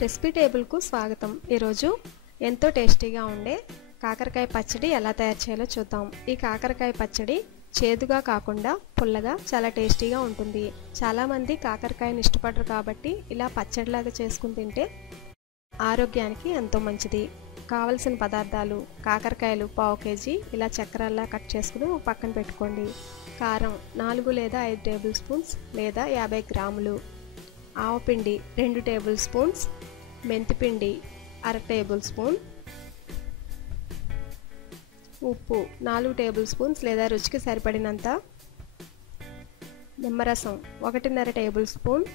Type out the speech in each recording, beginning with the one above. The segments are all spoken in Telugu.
రెసిపీ టేబుల్కు స్వాగతం. ఈరోజు ఎంతో టేస్టీగా ఉండే కాకరకాయ పచ్చడి ఎలా తయారు చేయాలో చూద్దాం. ఈ కాకరకాయ పచ్చడి చేదుగా కాకుండా పుల్లగా చాలా టేస్టీగా ఉంటుంది. చాలామంది కాకరకాయని ఇష్టపడరు కాబట్టి ఇలా పచ్చడిలాగా చేసుకుని తింటే ఆరోగ్యానికి ఎంతో మంచిది. కావలసిన పదార్థాలు: కాకరకాయలు పావు కేజీ ఇలా చక్రాల్లా కట్ చేసుకుని ఒక పక్కన పెట్టుకోండి. కారం 4 లేదా 5 టేబుల్ స్పూన్స్ లేదా 50 గ్రాములు, ఆవపిండి 2 టేబుల్ స్పూన్స్, మెంతిపిండి 1/2 టేబుల్ స్పూన్, ఉప్పు 4 టేబుల్ స్పూన్స్ లేదా రుచికి సరిపడినంత, నిమ్మరసం 1.5 టేబుల్ స్పూన్,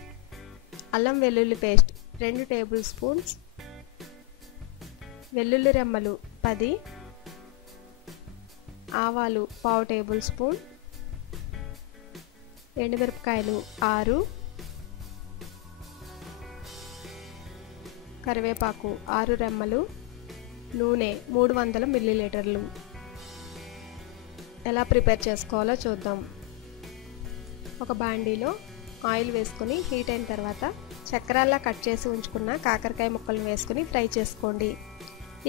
అల్లం వెల్లుల్లి పేస్ట్ 2 టేబుల్ స్పూన్స్, వెల్లుల్లి రెమ్మలు 10, ఆవాలు పావు టేబుల్ స్పూన్, ఎండుమిరపకాయలు 6, కరివేపాకు 6 రెమ్మలు, నూనె 300 మిల్లీలీటర్లు. ఎలా ప్రిపేర్ చేసుకోవాలో చూద్దాం. ఒక బాండీలో ఆయిల్ వేసుకొని హీట్ అయిన తర్వాత చక్రాల్లా కట్ చేసి ఉంచుకున్న కాకరకాయ ముక్కలను వేసుకొని ఫ్రై చేసుకోండి.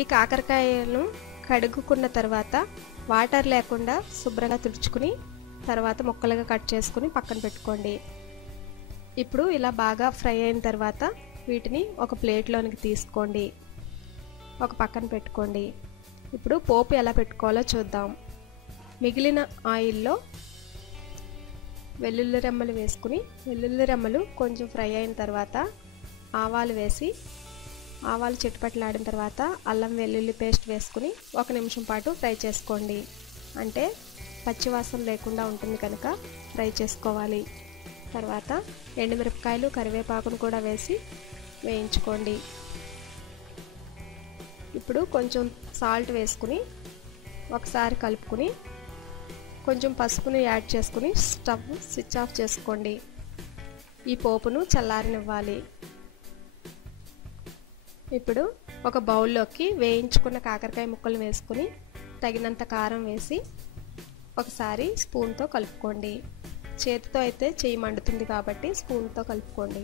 ఈ కాకరకాయలను కడుగుకున్న తర్వాత వాటర్ లేకుండా శుభ్రంగా తుడుచుకుని తర్వాత ముక్కలుగా కట్ చేసుకుని పక్కన పెట్టుకోండి. ఇప్పుడు ఇలా బాగా ఫ్రై అయిన తర్వాత వీటిని ఒక ప్లేట్లోనికి తీసుకోండి, ఒక పక్కన పెట్టుకోండి. ఇప్పుడు పోపు ఎలా పెట్టుకోవాలో చూద్దాం. మిగిలిన ఆయిల్లో వెల్లుల్లి రెమ్మలు వేసుకుని వెల్లుల్లి రెమ్మలు కొంచెం ఫ్రై అయిన తర్వాత ఆవాలు వేసి ఆవాలు చిటపటలాడిన తర్వాత అల్లం వెల్లుల్లి పేస్ట్ వేసుకుని 1 నిమిషం పాటు ఫ్రై చేసుకోండి. అంటే పచ్చివాసన లేకుండా ఉంటుంది కనుక ఫ్రై చేసుకోవాలి. తర్వాత ఎండుమిరపకాయలు కరివేపాకును కూడా వేసి వేయించుకోండి. ఇప్పుడు కొంచెం సాల్ట్ వేసుకుని ఒకసారి కలుపుకుని కొంచెం పసుపుని యాడ్ చేసుకుని స్టవ్ స్విచ్ ఆఫ్ చేసుకోండి. ఈ పోపును చల్లారనివ్వాలి. ఇప్పుడు ఒక బౌల్లోకి వేయించుకున్న కాకరకాయ ముక్కలు వేసుకుని తగినంత కారం వేసి ఒకసారి స్పూన్తో కలుపుకోండి. చేతితో అయితే చెయ్యి మండుతుంది కాబట్టి స్పూన్తో కలుపుకోండి.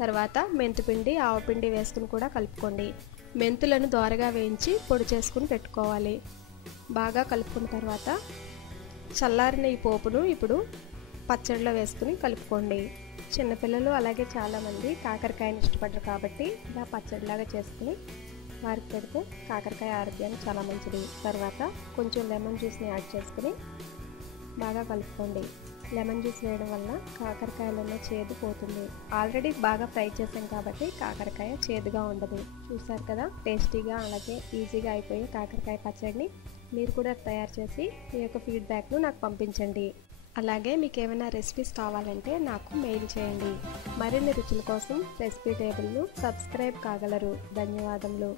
తర్వాత మెంతిపిండి ఆవపిండి వేసుకుని కూడా కలుపుకోండి. మెంతులను దోరగా వేయించి పొడి చేసుకుని పెట్టుకోవాలి. బాగా కలుపుకున్న తర్వాత చల్లారిన ఈ పోపును ఇప్పుడు పచ్చడిలో వేసుకుని కలుపుకోండి. చిన్నపిల్లలు అలాగే చాలామంది కాకరకాయని ఇష్టపడరు కాబట్టి ఇలా పచ్చడిలాగా చేసుకుని వారికి పెడితే కాకరకాయ ఆరోగ్యానికి చాలా మంచిది. తర్వాత కొంచెం లెమన్ జ్యూస్ని యాడ్ చేసుకుని బాగా కలుపుకోండి. లెమన్ జ్యూస్ వేయడం వల్ల కాకరకాయలలో చేదు పోతుంది. ఆల్రెడీ బాగా ఫ్రై చేసాం కాబట్టి కాకరకాయ చేదుగా ఉండదు. చూసారు కదా, టేస్టీగా అలాగే ఈజీగా అయిపోయే కాకరకాయ పచ్చడిని మీరు కూడా తయారు చేసి మీ యొక్క ఫీడ్బ్యాక్ను నాకు పంపించండి. అలాగే మీకు ఏమైనా రెసిపీస్ కావాలంటే నాకు మెయిల్ చేయండి. మరిన్ని రుచుల కోసం రెసిపీ టేబుల్ను సబ్స్క్రైబ్ కాగలరు. ధన్యవాదములు.